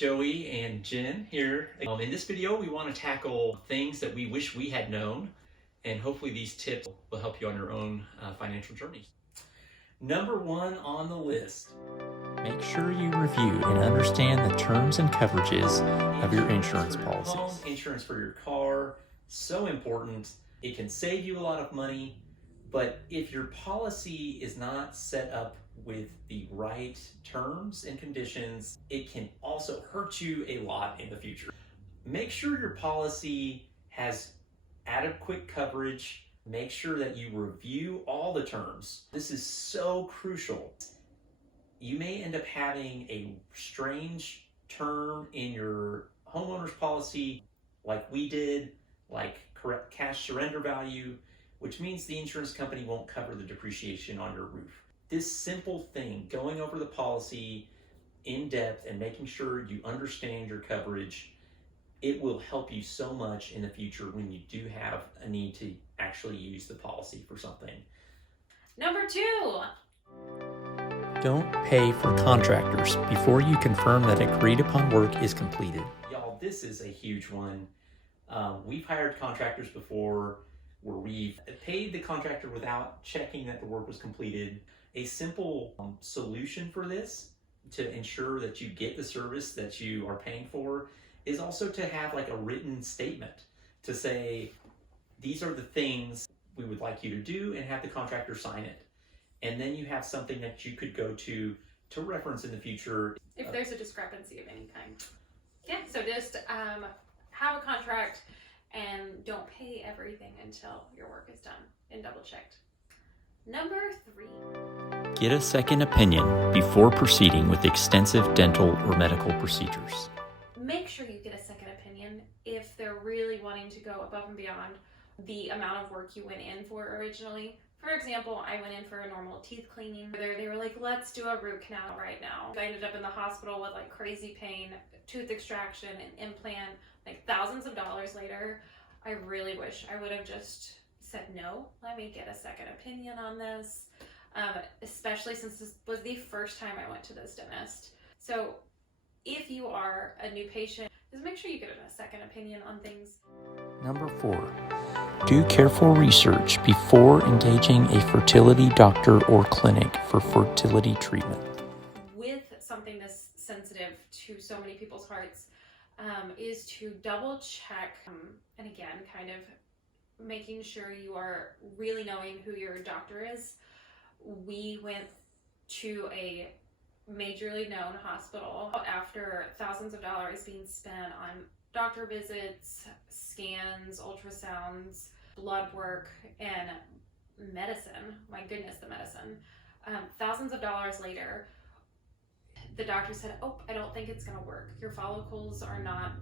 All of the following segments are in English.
Joey and Jen here. In this video, we want to tackle things that we wish we had known, and hopefully these tips will help you on your own financial journeys. Number one on the list. Make sure you review and understand the terms and coverages of your insurance policies. Insurance for your car, so important. It can save you a lot of money, but if your policy is not set up with the right terms and conditions, it can also hurt you a lot in the future. Make sure your policy has adequate coverage. Make sure that you review all the terms. This is so crucial. You may end up having a strange term in your homeowner's policy, like we did, like correct cash surrender value, which means the insurance company won't cover the depreciation on your roof. This simple thing, going over the policy in depth and making sure you understand your coverage, it will help you so much in the future when you do have a need to actually use the policy for something. Number two. Don't pay for contractors before you confirm that agreed upon work is completed. Y'all, this is a huge one. We've hired contractors before where we've paid the contractor without checking that the work was completed. A simple solution for this to ensure that you get the service that you are paying for is also to have like a written statement to say, these are the things we would like you to do, and have the contractor sign it. And then you have something that you could go to reference in the future. If there's a discrepancy of any kind. Yeah, so just have a contract and don't pay everything until your work is done and double checked. Number three. Get a second opinion before proceeding with extensive dental or medical procedures. Make sure you get a second opinion if they're really wanting to go above and beyond the amount of work you went in for originally. For example, I went in for a normal teeth cleaning. They were like, let's do a root canal right now. I ended up in the hospital with like crazy pain, tooth extraction, an implant, like thousands of dollars later. I really wish I would have just said, no, let me get a second opinion on this. Especially since this was the first time I went to this dentist. So if you are a new patient, just make sure you get a second opinion on things. Number 4, do careful research before engaging a fertility doctor or clinic for fertility treatment. With something this sensitive to so many people's hearts, is to double check, and again, kind of making sure you are really knowing who your doctor is. We went to a majorly known hospital after thousands of dollars being spent on doctor visits, scans, ultrasounds, blood work, and medicine. My goodness, the medicine. Thousands of dollars later, the doctor said, oh, I don't think it's going to work. Your follicles are not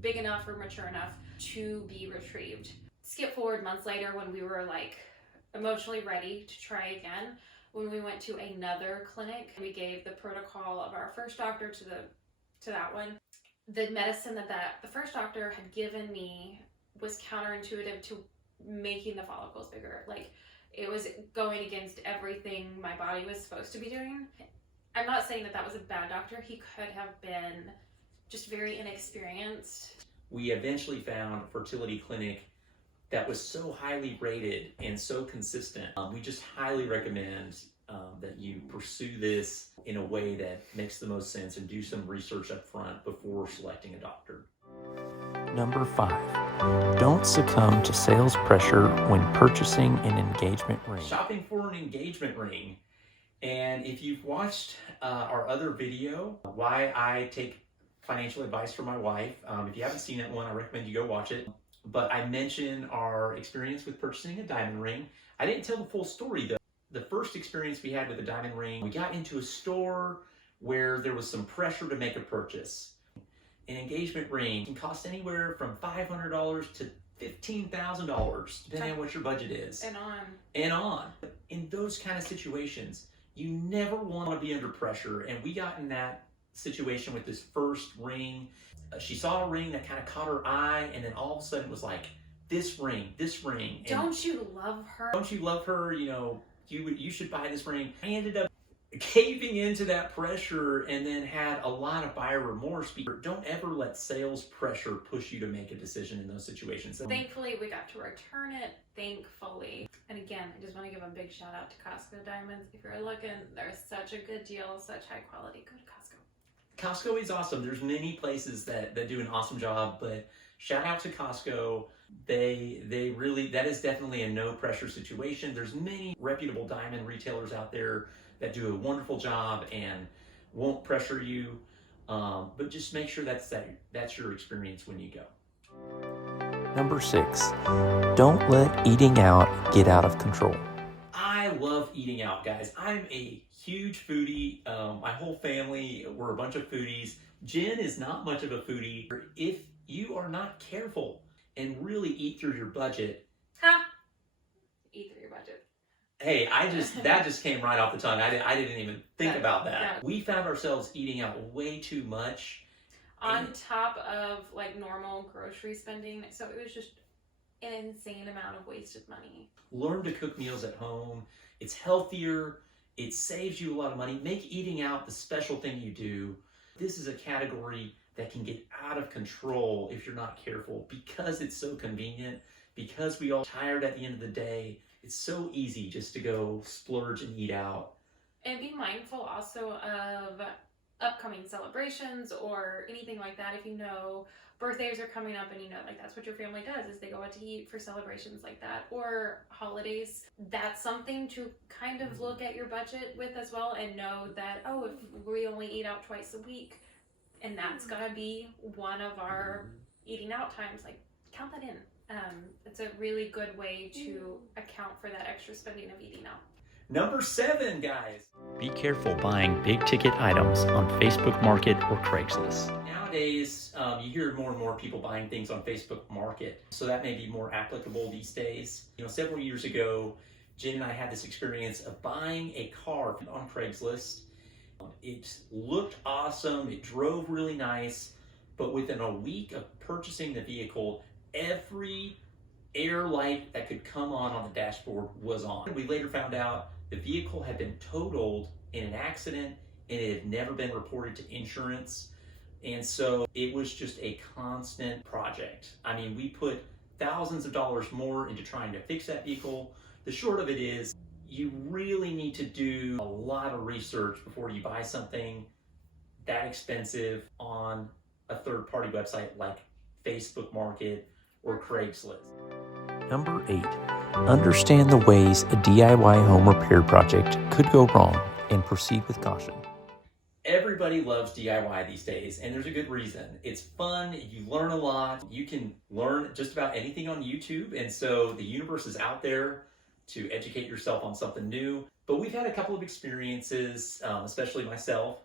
big enough or mature enough to be retrieved. Skip forward months later when we were like emotionally ready to try again. When we went to another clinic, we gave the protocol of our first doctor to that one. The medicine that the first doctor had given me was counterintuitive to making the follicles bigger. Like, it was going against everything my body was supposed to be doing. I'm not saying that was a bad doctor. He could have been just very inexperienced. We eventually found a fertility clinic that was so highly rated and so consistent. We just highly recommend that you pursue this in a way that makes the most sense, and do some research up front before selecting a doctor. Number 5, don't succumb to sales pressure when purchasing an engagement ring. Shopping for an engagement ring. And if you've watched our other video, why I take financial advice from my wife, if you haven't seen that one, I recommend you go watch it. But I mentioned our experience with purchasing a diamond ring. I didn't tell the full story though. The first experience we had with a diamond ring, we got into a store where there was some pressure to make a purchase. An engagement ring can cost anywhere from $500 to $15,000, depending on what your budget is. And on. In those kind of situations, you never want to be under pressure. And we got in that situation with this first ring. She saw a ring that kind of caught her eye, and then all of a sudden it was like, this ring. And don't you love her? Don't you love her? You know, you should buy this ring. I ended up caving into that pressure and then had a lot of buyer remorse. Don't ever let sales pressure push you to make a decision in those situations. Thankfully, we got to return it. Thankfully. And again, I just want to give a big shout out to Costco Diamonds. If you're looking, there's such a good deal, such high quality. Go to Costco. Costco is awesome. There's many places that do an awesome job, but shout out to Costco. They really, that is definitely a no pressure situation. There's many reputable diamond retailers out there that do a wonderful job and won't pressure you, but just make sure that's your experience when you go. Number 6, don't let eating out get out of control. I love eating out, guys. I'm a huge foodie. My whole family, we're a bunch of foodies. Jen is not much of a foodie. If you are not careful and really eat through your budget. Eat through your budget. Hey, that just came right off the tongue. I didn't even think about that. Yeah. We found ourselves eating out way too much. On top of like normal grocery spending. So it was just an insane amount of wasted money. Learn to cook meals at home. It's healthier. It saves you a lot of money. Make eating out the special thing you do. This is a category that can get out of control if you're not careful because it's so convenient, because we all tired at the end of the day. It's so easy just to go splurge and eat out. And be mindful also of upcoming celebrations or anything like that. If you know birthdays are coming up and you know like that's what your family does is they go out to eat for celebrations like that, or holidays, that's something to kind of look at your budget with as well and know that, oh, if we only eat out twice a week and that's gonna be one of our eating out times, like count that in. It's a really good way to account for that extra spending of eating out. Number 7, guys. Be careful buying big ticket items on Facebook Market or Craigslist. Nowadays, you hear more and more people buying things on Facebook Market, so that may be more applicable these days. Several years ago, Jen and I had this experience of buying a car on Craigslist. It looked awesome, it drove really nice, but within a week of purchasing the vehicle, every air light that could come on the dashboard was on. We later found out the vehicle had been totaled in an accident and it had never been reported to insurance. And so it was just a constant project. I mean, we put thousands of dollars more into trying to fix that vehicle. The short of it is you really need to do a lot of research before you buy something that expensive on a third-party website like Facebook Market or Craigslist. Number 8, understand the ways a DIY home repair project could go wrong and proceed with caution. Everybody loves DIY these days, and there's a good reason. It's fun, you learn a lot, you can learn just about anything on YouTube, and so the universe is out there to educate yourself on something new. But we've had a couple of experiences, especially myself,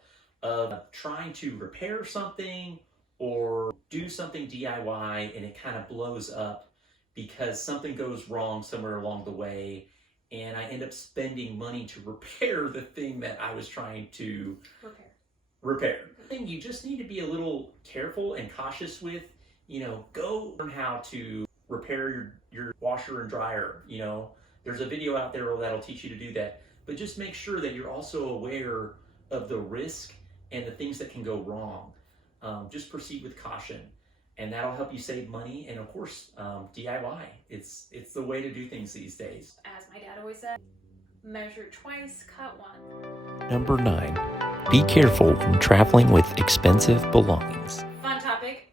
of trying to repair something or do something DIY and it kind of blows up because something goes wrong somewhere along the way, and I end up spending money to repair the thing that I was trying to repair. You just need to be a little careful and cautious with, go learn how to repair your washer and dryer. There's a video out there that'll teach you to do that, but just make sure that you're also aware of the risk and the things that can go wrong. Just proceed with caution, and that'll help you save money. And of course, DIY, it's the way to do things these days. As my dad always said, measure twice, cut once. Number 9, be careful when traveling with expensive belongings. Fun topic,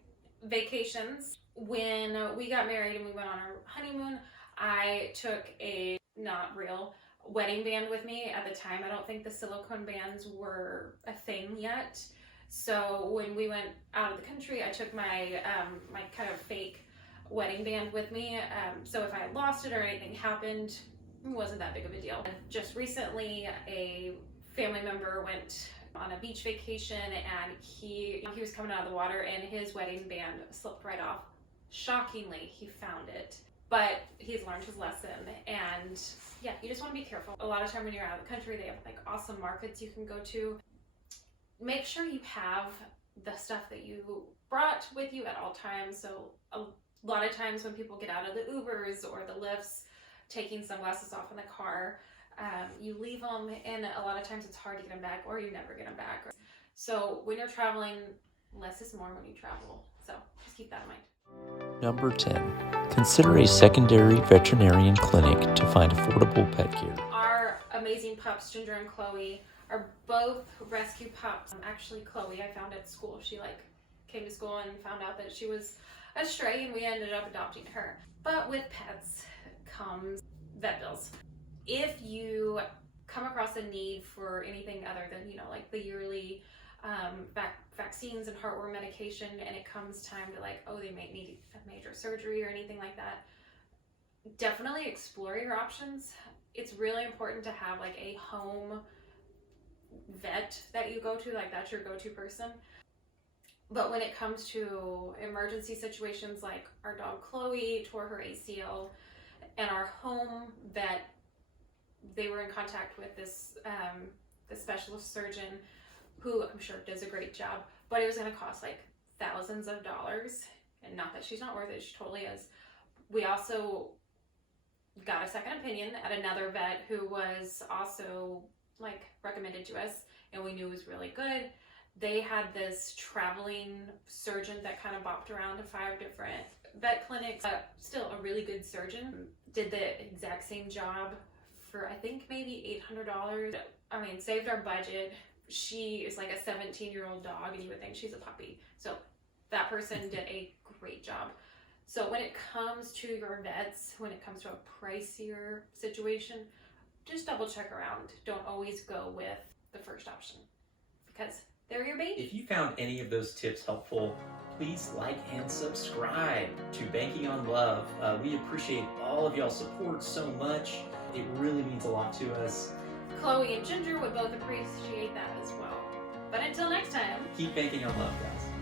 vacations. When we got married and we went on our honeymoon, I took a not real wedding band with me. At the time, I don't think the silicone bands were a thing yet. So when we went out of the country, I took my my kind of fake wedding band with me. So if I lost it or anything happened, it wasn't that big of a deal. Just recently, a family member went on a beach vacation and he was coming out of the water and his wedding band slipped right off. Shockingly, he found it. But he's learned his lesson, and yeah, you just want to be careful. A lot of time when you're out of the country, they have like awesome markets you can go to. Make sure you have the stuff that you brought with you at all times. So a lot of times when people get out of the Ubers or the Lyfts, taking sunglasses off in the car, You leave them, and a lot of times it's hard to get them back, or you never get them back. So when you're traveling, less is more when you travel. So just keep that in mind. Number 10. Consider a secondary veterinarian clinic to find affordable pet care. Our amazing pups, Ginger and Chloe, are both rescue pups. Actually, Chloe I found at school. She came to school and found out that she was a stray, and we ended up adopting her. But with pets comes vet bills. If you come across a need for anything other than, like the yearly vaccines and heartworm medication, and it comes time to they might need a major surgery or anything like that, definitely explore your options. It's really important to have a home vet that you go to, that's your go-to person. But when it comes to emergency situations, like our dog Chloe tore her ACL, and our home vet, they were in contact with this specialist surgeon who I'm sure does a great job, but it was going to cost thousands of dollars. And not that she's not worth it, she totally is. We also got a second opinion at another vet who was also recommended to us, and we knew was really good. They had this traveling surgeon that kind of bopped around to 5 different vet clinics. Still a really good surgeon. Did the exact same job for I think maybe $800. I mean, saved our budget. She is a 17-year-old dog, and you would think she's a puppy. So that person did a great job. So when it comes to your vets, when it comes to a pricier situation, just double check around. Don't always go with the first option, because they're your baby. If you found any of those tips helpful, please like and subscribe to Banking on Love. We appreciate all of y'all's support so much. It really means a lot to us. Chloe and Ginger would both appreciate that as well. But until next time, Keep banking on love, guys.